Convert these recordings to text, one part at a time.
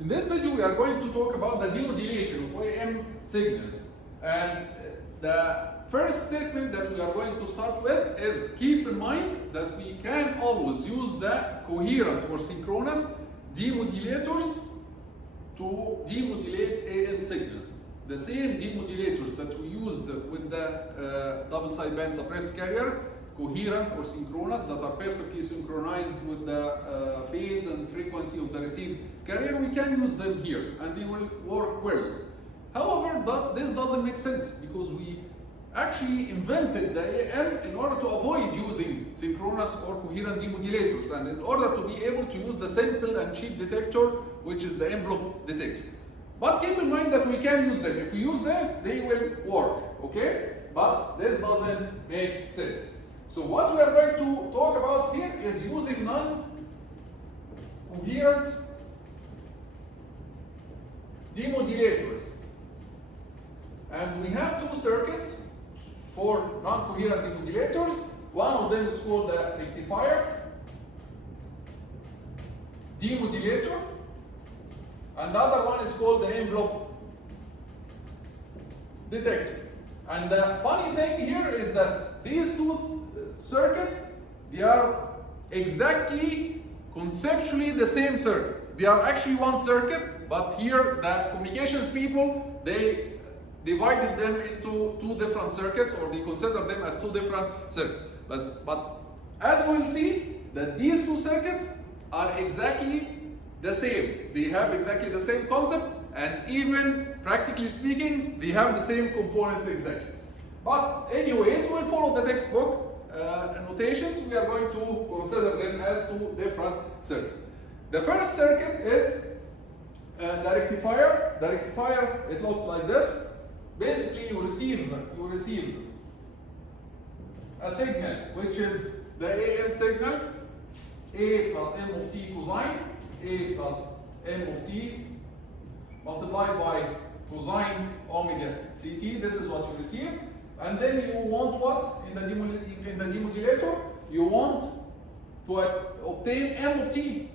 In this video, we are going to talk about the demodulation of AM signals. And the first statement that we are going to start with is keep in mind that we can always use the coherent or synchronous demodulators to demodulate AM signals. The same demodulators that we used with the double sideband suppressed carrier, coherent or synchronous, that are perfectly synchronized with the phase and frequency of the received carrier, we can use them here and they will work well. However, this doesn't make sense because we actually invented the AM in order to avoid using synchronous or coherent demodulators and in order to be able to use the simple and cheap detector, which is the envelope detector. But keep in mind that we can use them. If we use them, they will work, okay? But this doesn't make sense. So what we are going to talk about here is using non-coherent demodulators. And we have two circuits for non-coherent demodulators. One of them is called the rectifier demodulator, and the other one is called the envelope detector. And the funny thing here is that these two circuits, they are exactly conceptually the same circuit. They are actually one circuit, but here the communications people, they divided them into two different circuits, or they consider them as two different circuits. But as we'll see, that these two circuits are exactly the same. They have exactly the same concept, and even practically speaking, they have the same components exactly. But anyways, we'll follow the textbook notations. We are going to consider them as two different circuits. The first circuit is the rectifier. The rectifier, it looks like this. Basically, you receive a signal which is the AM signal, A plus M of t cosine, A plus M of t multiplied by cosine omega ct. This is what you receive. And then you want what in the demodulator? You want to obtain M of t.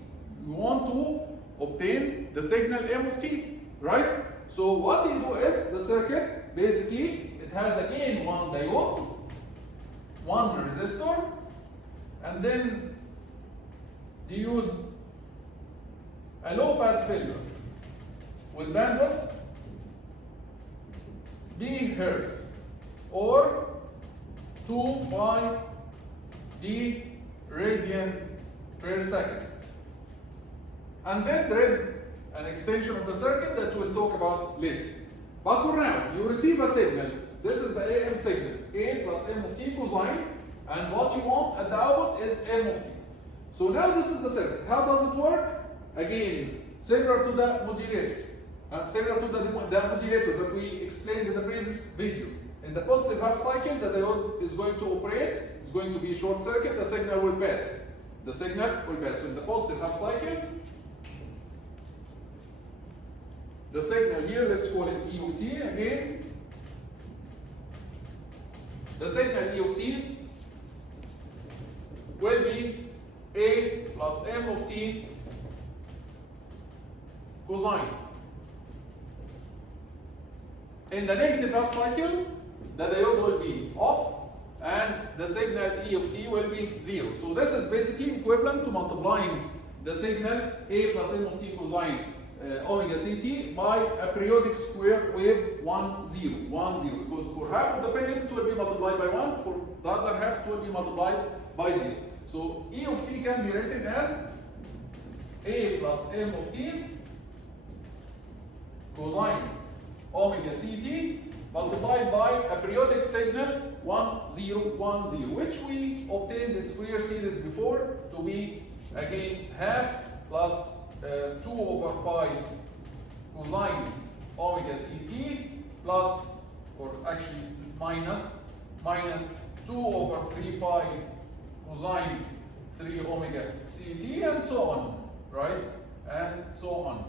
You want to obtain the signal M of t, right? So what they do is the circuit, basically, it has again one diode, one resistor, and then they use a low pass filter with bandwidth B hertz, or 2 pi d radian per second. And then there is an extension of the circuit that we'll talk about later. But for now, you receive a signal. This is the AM signal, A plus M of t cosine, and what you want at the output is M of t. So now this is the circuit. How does it work? Again, similar to the modulator. Similar to the modulator that we explained in the previous video. In the positive half cycle, the diode is going to operate, it's going to be a short circuit, the signal will pass. The signal will pass. So in the positive half cycle, the signal here, let's call it E of t again. The signal E of t will be A plus M of t cosine. In the negative half cycle, the diode will be off and the signal E of t will be 0. So this is basically equivalent to multiplying the signal A plus M of t cosine omega ct by a periodic square wave 1, 0, 1, 0. Because for half of the period it will be multiplied by 1, for the other half it will be multiplied by 0. So E of t can be written as A plus M of t cosine omega ct multiplied by a periodic signal 1, 0, 1, 0, which we obtained its Fourier series before to be again half plus 2 over pi cosine omega ct plus, or actually minus 2 over 3 pi cosine 3 omega ct, and so on, right? And so on.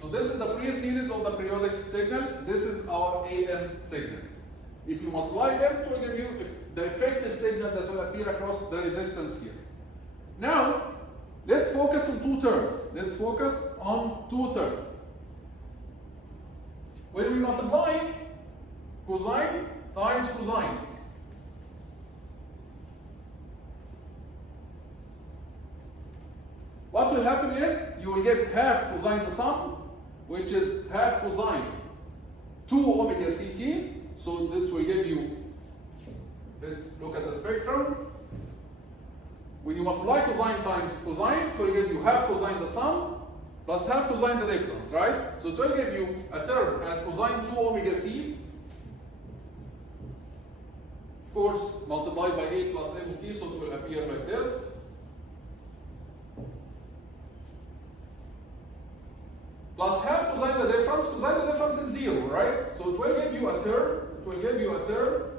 So this is the Fourier series of the periodic signal. This is our AM signal. If you multiply them, it will give you the effective signal that will appear across the resistance here. Now, let's focus on two terms. Let's focus on two terms. When we multiply cosine times cosine, what will happen is you will get half cosine the sum, which is half cosine 2 omega ct. So this will give you, let's look at the spectrum. When you multiply cosine times cosine, it will give you half cosine the sum plus half cosine the difference, right? So it will give you a term at cosine 2 omega c, of course, multiplied by a plus m of t, so it will appear like this. Plus half cosine the difference. Cosine the difference is 0, right? So it will give you a term,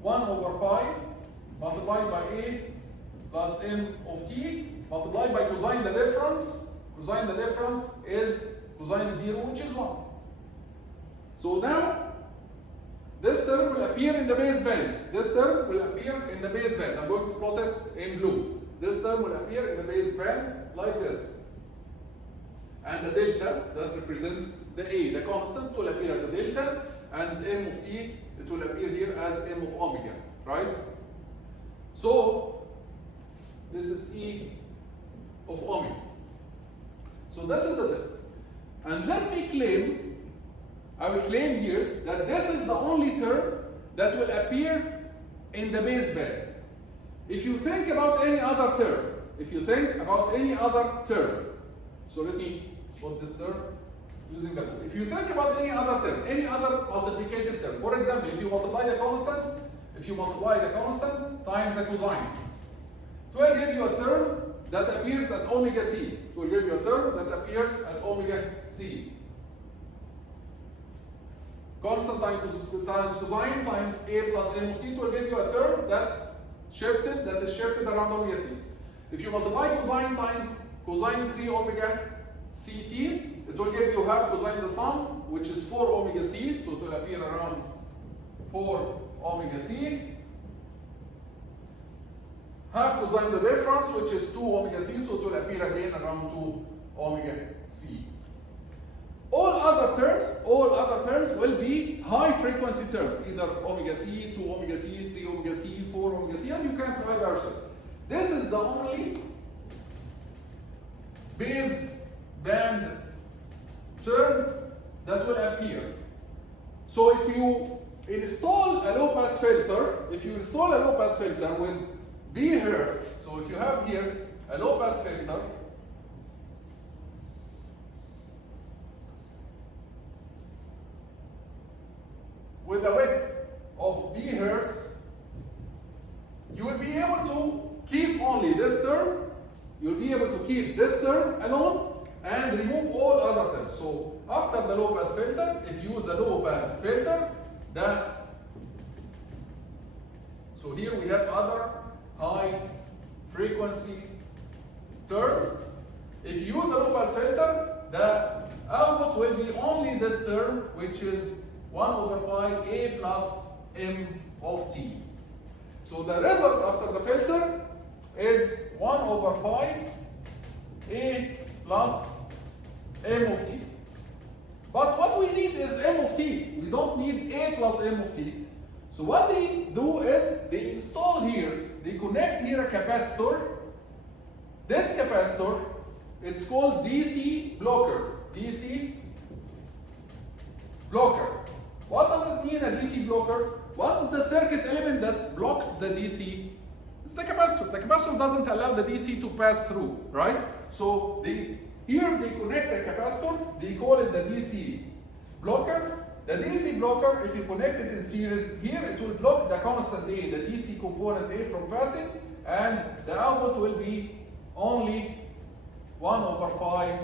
1 over pi multiplied by a plus m of t multiplied by cosine the difference. Cosine the difference is cosine 0, which is 1. So now this term will appear in the baseband. This term will appear in the baseband. I'm going to plot it in blue. This term will appear in the baseband like this. And the delta that represents the a, the constant, will appear as a delta, and m of t, it will appear here as m of omega, right? So this is e of omega. So this is the delta. And let me claim, I will claim here that this is the only term that will appear in the baseband. If you think about any other term, so let me put this term using that. If you think about any other term, any other multiplicative term, for example, if you multiply the constant times the cosine, it will give you a term that appears at omega c. It will give you a term that appears at omega c. Constant times cosine times a plus m of t will give you a term that is shifted around omega c. If you multiply cosine times cosine 3 omega ct, it will give you half cosine the sum, which is 4 omega c, so it will appear around 4 omega c. Half cosine the difference, which is 2 omega c, so it will appear again around 2 omega c. All other terms will be high frequency terms, either omega c, 2 omega c, 3 omega c, 4 omega c, and you can try by yourself. This is the only base band term that will appear. So if you install a low pass filter, with B hertz, so if you have here a low pass filter with a width of B hertz, you will be able to keep only this term. You'll be able to keep this term alone and remove all other terms. So after the low pass filter, if you use a low pass filter, so here we have other high frequency terms. If you use a low pass filter, the output will be only this term, which is 1 over pi a plus m of t. So the result after the filter is 1 over pi a plus m of t. But what we need is m of t. We don't need a plus m of t. So what they do is they install here, they connect here a capacitor. This capacitor, it's called DC blocker. DC blocker. What does it mean, a DC blocker? What's the circuit element that blocks the DC? It's the capacitor. The capacitor doesn't allow the DC to pass through, right? So here they connect the capacitor, they call it the DC blocker. The DC blocker, if you connect it in series, here it will block the constant A, the DC component A, from passing, and the output will be only 1 over pi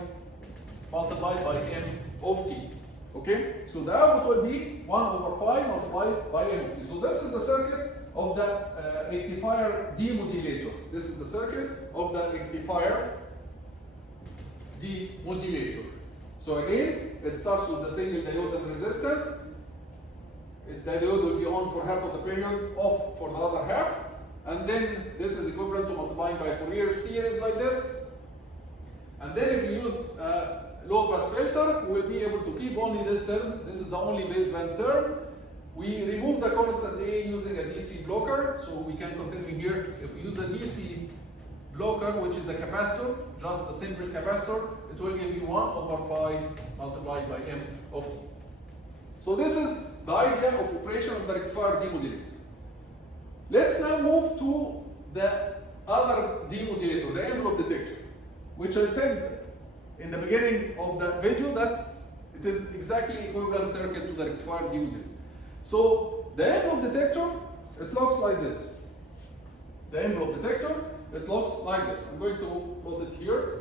multiplied by m of t. Okay? So the output will be 1 over pi multiplied by m of t. So this is the circuit of the rectifier demodulator. This is the circuit of the rectifier demodulator. So again, it starts with the single diode and resistance. The diode will be on for half of the period, off for the other half. and then this is equivalent to multiplying by Fourier series like this. And then if you use a low pass filter, we'll be able to keep only this term. This is the only baseband term. We remove the constant A using a DC blocker, so we can continue here. If we use a DC blocker, which is a capacitor, just a simple capacitor, it will give you 1 over pi multiplied by m of t. So this is the idea of operation of the rectifier demodulator. Let's now move to the other demodulator, the envelope detector, which I said in the beginning of the video that it is exactly equivalent circuit to the rectifier demodulator. So the envelope detector, it looks like this. The envelope detector, it looks like this. I'm going to plot it here.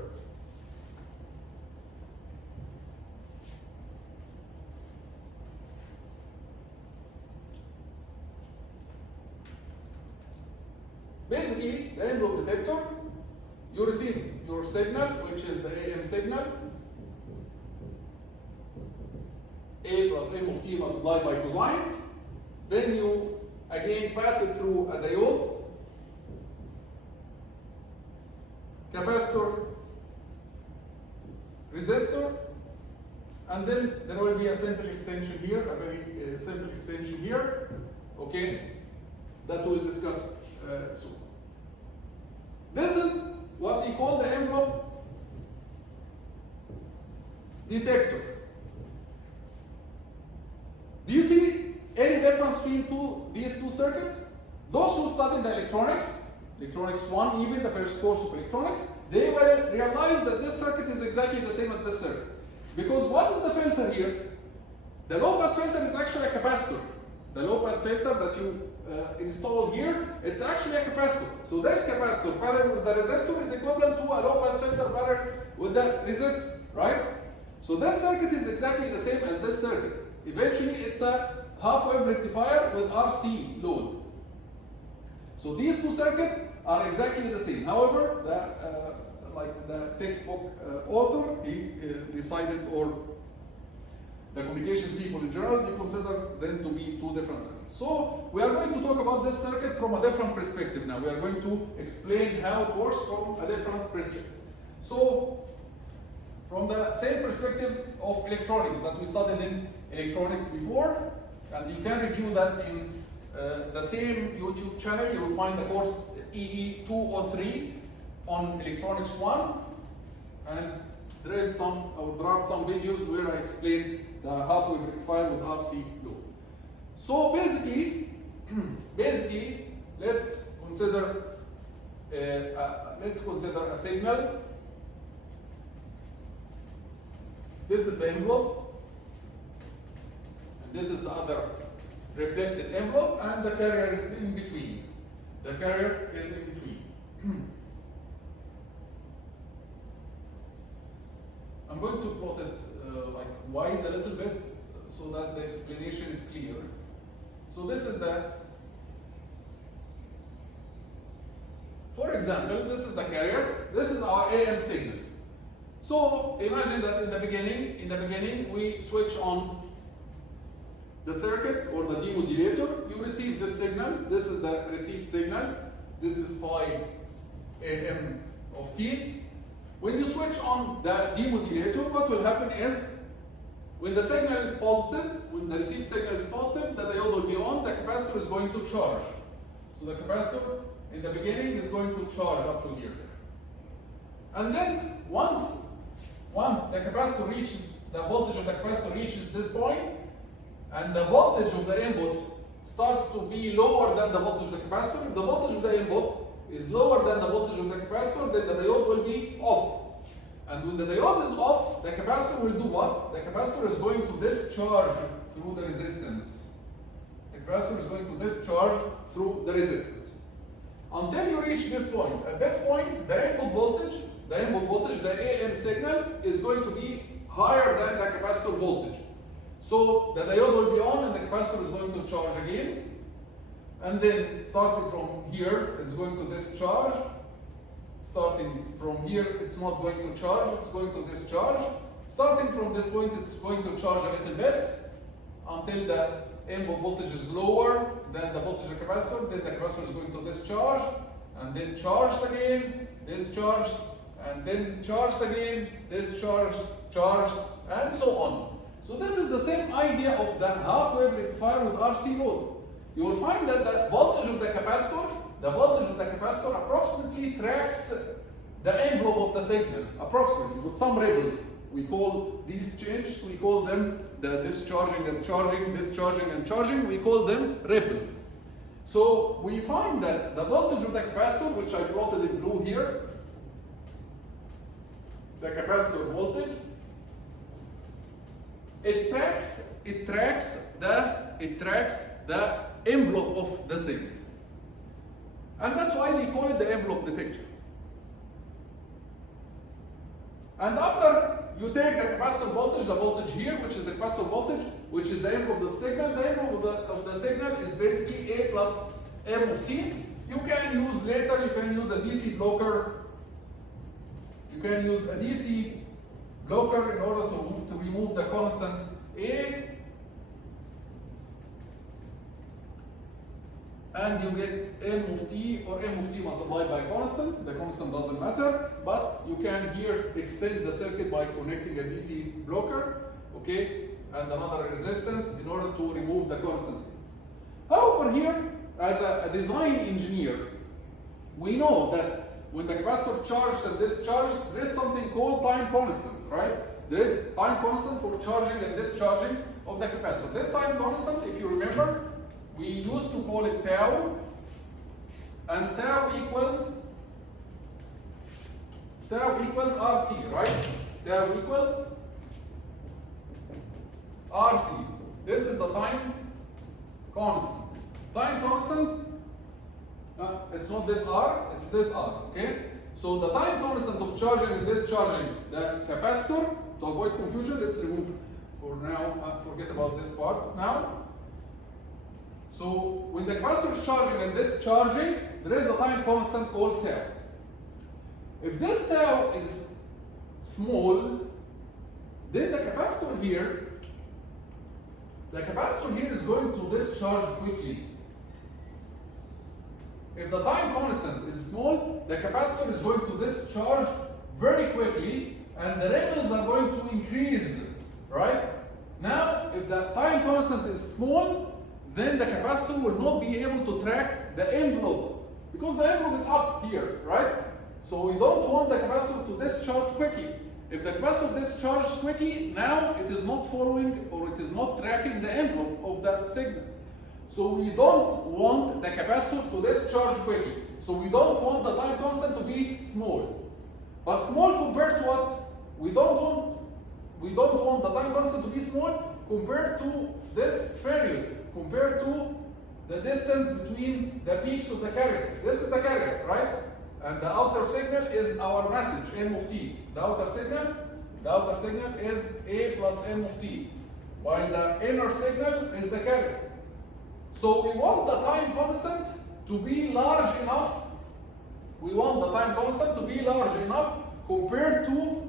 Basically, the envelope detector, you receive your signal, which is the AM signal, A plus M of t multiplied by cosine. Then you again pass it through a diode, capacitor, resistor, and then there will be a simple extension here, a very simple extension here, okay, that we'll discuss soon. This is what we call the envelope detector. Do you see any difference between these two circuits? Those who studied the electronics 1, even the first course of electronics, they will realize that this circuit is exactly the same as this circuit. Because what is the filter here? The low pass filter is actually a capacitor. The low pass filter that you install here, it's actually a capacitor. So this capacitor parallel with the resistor is equivalent to a low pass filter parallel with the resistor, right? So this circuit is exactly the same as this circuit. Eventually, it's a half-wave rectifier with RC load. So these two circuits are exactly the same. However, like the textbook author, he decided, or the communication people in general, they consider them to be two different circuits. So we are going to talk about this circuit from a different perspective now. We are going to explain how it works from a different perspective. So from the same perspective of electronics that we studied in electronics before, and you can review that in the same YouTube channel. You will find the course EE203 on electronics 1, and there are some videos where I explain the half-wave rectifier with RC load. So basically, let's consider a signal. This is the envelope, and this is the other reflected envelope, and the carrier is in between. The carrier is in between. I'm going to plot it like wide a little bit so that the explanation is clear. So this is for example, this is the carrier. This is our AM signal. So imagine that in the beginning we switch on the circuit or the demodulator. You receive this signal. This is the received signal. This is phi AM of t. When you switch on the demodulator, what will happen is, when the signal is positive, when the received signal is positive, the diode will be on, the capacitor is going to charge. So the capacitor in the beginning is going to charge up to here. And then once the capacitor reaches, the voltage of the capacitor reaches this point, and the voltage of the input starts to be lower than the voltage of the capacitor. If the voltage of the input is lower than the voltage of the capacitor, then the diode will be off. And when the diode is off, the capacitor will do what? The capacitor is going to discharge through the resistance. The capacitor is going to discharge through the resistance. Until you reach this point. At this point, the input voltage, the AM signal, is going to be higher than the capacitor voltage. So the diode will be on and the capacitor is going to charge again. And then starting from here, it's going to discharge. Starting from here, it's not going to charge, it's going to discharge. Starting from this point, it's going to charge a little bit until the input voltage is lower then the voltage of the capacitor, then the capacitor is going to discharge, and then charge again, discharge, and then charge again, discharge, charge, and so on. So this is the same idea of the half-wave rectifier with RC load. You will find that the voltage of the capacitor approximately tracks the envelope of the signal, approximately, with some ripples. We call these changes, we call them the discharging and charging, discharging and charging, we call them ripples. So we find that the voltage of the capacitor, which I plotted in blue here, the capacitor voltage, it tracks the envelope of the signal. And that's why they call it the envelope detector. And after you take the capacitor voltage, the voltage here, which is the capacitor voltage, which is the envelope of the signal, the envelope of the signal is basically A plus M of T. You can use later, you can use a DC blocker. You can use a DC blocker in order to remove the constant A, and you get M of T or M of T multiplied by constant. The constant doesn't matter, but you can here extend the circuit by connecting a DC blocker, okay, and another resistance in order to remove the constant. However, here, as a design engineer, we know that when the capacitor charges and discharges, there is something called time constant, right? There is time constant for charging and discharging of the capacitor. This time constant, if you remember, we used to call it tau, and tau equals RC, right? Tau equals RC. This is the time constant. Time constant, it's not this R, it's this R, okay? So the time constant of charging and discharging the capacitor, to avoid confusion, let's remove for now, forget about this part now. So when the capacitor is charging and discharging, there is a time constant called tau. If this tau is small, then the capacitor here is going to discharge quickly. If the time constant is small, the capacitor is going to discharge very quickly, and the ripples are going to increase, right? Now, if the time constant is small, then the capacitor will not be able to track the envelope, because the envelope is up here, right? So we don't want the capacitor to discharge quickly. If the capacitor discharges quickly, now it is not following or it is not tracking the envelope of that signal. So we don't want the capacitor to discharge quickly. So we don't want the time constant to be small. But small compared to what? We don't want the time constant to be small compared to this period, compared to the distance between the peaks of the carrier. This is the carrier, right? And the outer signal is our message, M of T. The outer signal is A plus M of T, while the inner signal is the carrier. So we want the time constant to be large enough. We want the time constant to be large enough compared to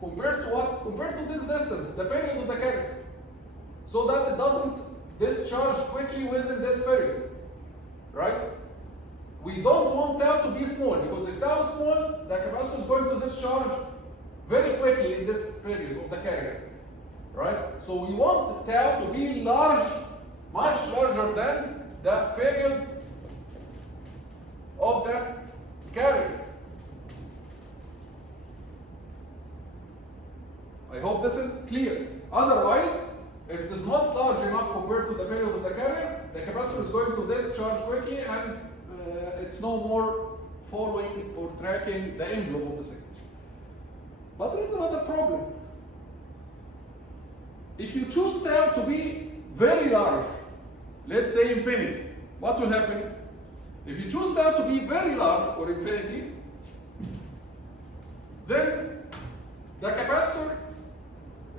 what? Compared to this distance, the period of the carrier, so that it doesn't discharge quickly within this period, right? We don't want tau to be small, because if tau is small, the capacitor is going to discharge very quickly in this period of the carrier, right? So we want tau to be large, much larger than the period of the carrier. I hope this is clear. Otherwise, if it is not large enough compared to the period of the carrier, the capacitor is going to discharge quickly, and it's no more following or tracking the envelope of the signal. But there is another problem. If you choose tau to be very large, let's say infinity, what will happen? If you choose tau to be very large, or infinity, then the capacitor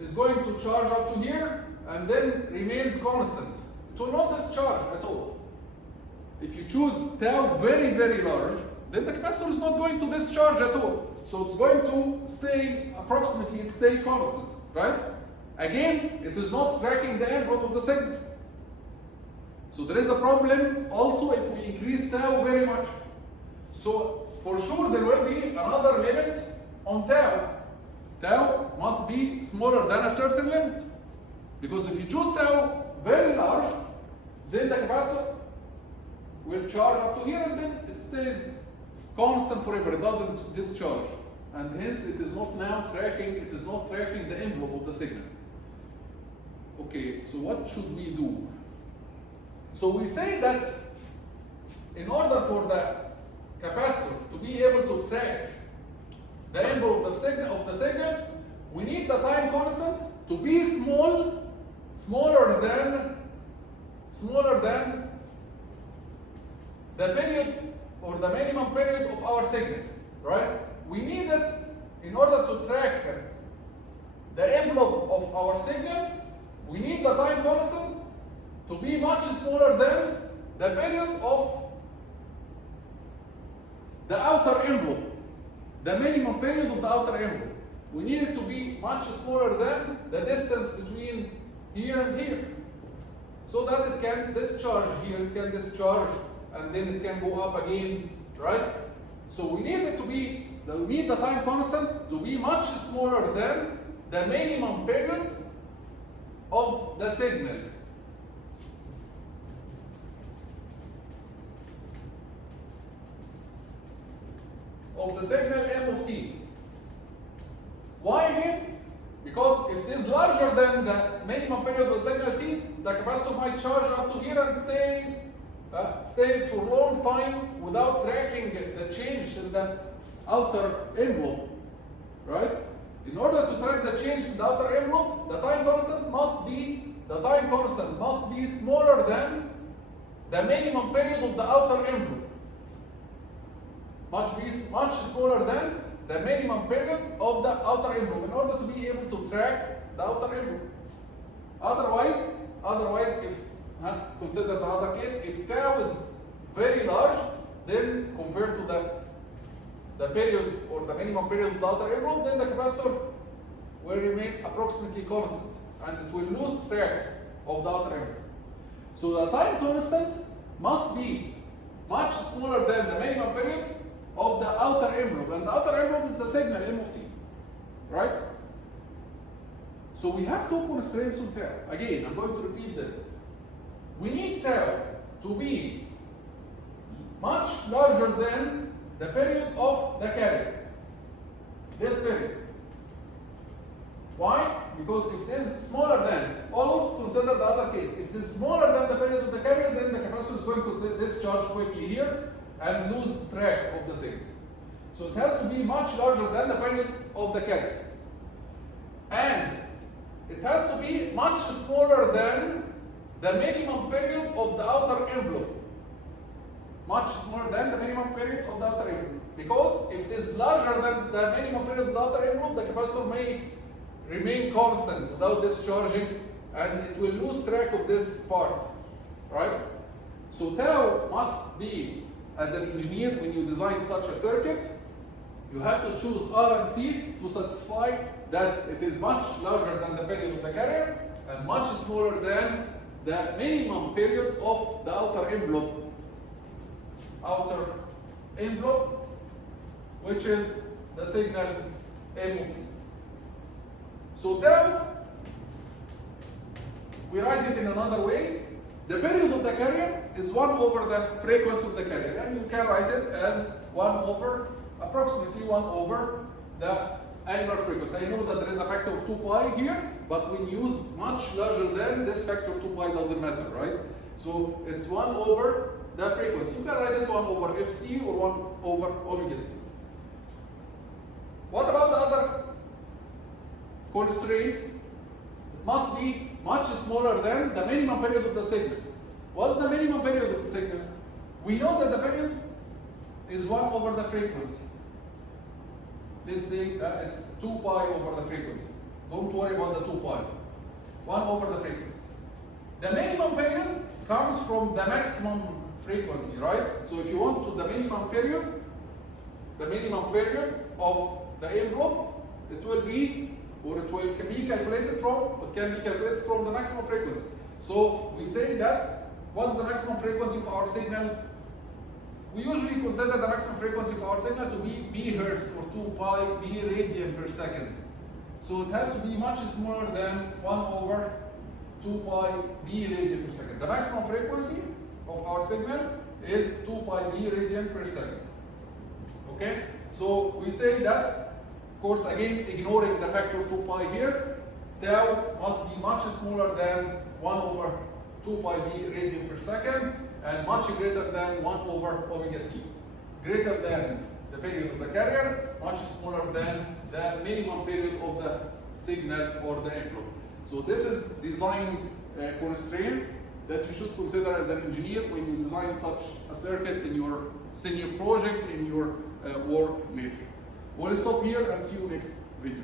is going to charge up to here and then remains constant. It will not discharge at all. If you choose tau very, very large, then the capacitor is not going to discharge at all. So it's going to stay, approximately, it stay constant, right? Again, it is not tracking the envelope of the signal. So there is a problem also if we increase tau very much. So for sure there will be another limit on tau. Tau must be smaller than a certain limit. Because if you choose tau very large, then the capacitor will charge up to here and then it stays constant forever, it doesn't discharge. And hence it is not now tracking, it is not tracking the envelope of the signal. Okay, so what should we do? So we say that in order for the capacitor to be able to track the envelope of the signal, we need the time constant to be smaller than the period or the minimum period of our signal, right? We need it in order to track the envelope of our signal. We need the time constant to be much smaller than the period of the outer envelope, the minimum period of the outer envelope. We need it to be much smaller than the distance between here and here, so that it can discharge here, it can discharge, and then it can go up again, right? So we need it to be, we need the time constant to be much smaller than the minimum period of the signal. Of the signal m of t. Why again? Because if it is larger than the minimum period of the signal t, the capacitor might charge up to here and stays for a long time without tracking the change in the outer envelope, right? In order to track the change in the outer envelope, the time constant must be smaller than the minimum period of the outer envelope. Much smaller than the minimum period of the outer envelope in order to be able to track the outer envelope. Otherwise, if consider the other case, if tau is very large, then compared to the period or the minimum period of the outer envelope, then the capacitor will remain approximately constant and it will lose track of the outer envelope. So the time constant must be much smaller than the minimum period of the outer envelope, and the outer envelope is the signal m of t, right? So we have two constraints on tau. Again, I'm going to repeat them. We need tau to be much larger than the period of the carrier, this period. Why? Because if it is smaller than, always consider the other case. If it is smaller than the period of the carrier, then the capacitor is going to discharge quickly here and lose track of the signal. So it has to be much larger than the period of the carrier. And it has to be much smaller than the minimum period of the outer envelope. Much smaller than the minimum period of the outer envelope. Because if it is larger than the minimum period of the outer envelope, the capacitor may remain constant without discharging and it will lose track of this part, right? So tau must be, as an engineer, when you design such a circuit, you have to choose R and C to satisfy that it is much larger than the period of the carrier and much smaller than the minimum period of the outer envelope, which is the signal m of t. So tau, we write it in another way. The period of the carrier is 1 over the frequency of the carrier, and you can write it as approximately 1 over the angular frequency. I know that there is a factor of 2 pi here, but when you use much larger than this factor of 2 pi doesn't matter, right? So it's 1 over the frequency. You can write it 1 over fc or 1 over omega c. What about the other constraint? It must be much smaller than the minimum period of the signal. What's the minimum period of the signal? We know that the period is 1 over the frequency. Let's say it's 2 pi over the frequency. Don't worry about the 2 pi. 1 over the frequency. The minimum period comes from the maximum frequency, right? So if you want to the minimum period of the envelope, it will be, or it can be calculated from the maximum frequency. So we say that What's the maximum frequency of our signal? We usually consider the maximum frequency of our signal to be b hertz or 2 pi b radian per second. So it has to be much smaller than 1 over 2 pi b radian per second. The maximum frequency of our signal is 2 pi b radian per second. Okay? So we say that, of course, again, ignoring the factor 2 pi here, tau must be much smaller than 1 over 2 pi b radian per second and much greater than 1 over omega c. Greater than the period of the carrier, much smaller than the minimum period of the signal or the envelope. So this is design constraints that you should consider as an engineer when you design such a circuit in your senior project, in your work later. We'll stop here and see you next video.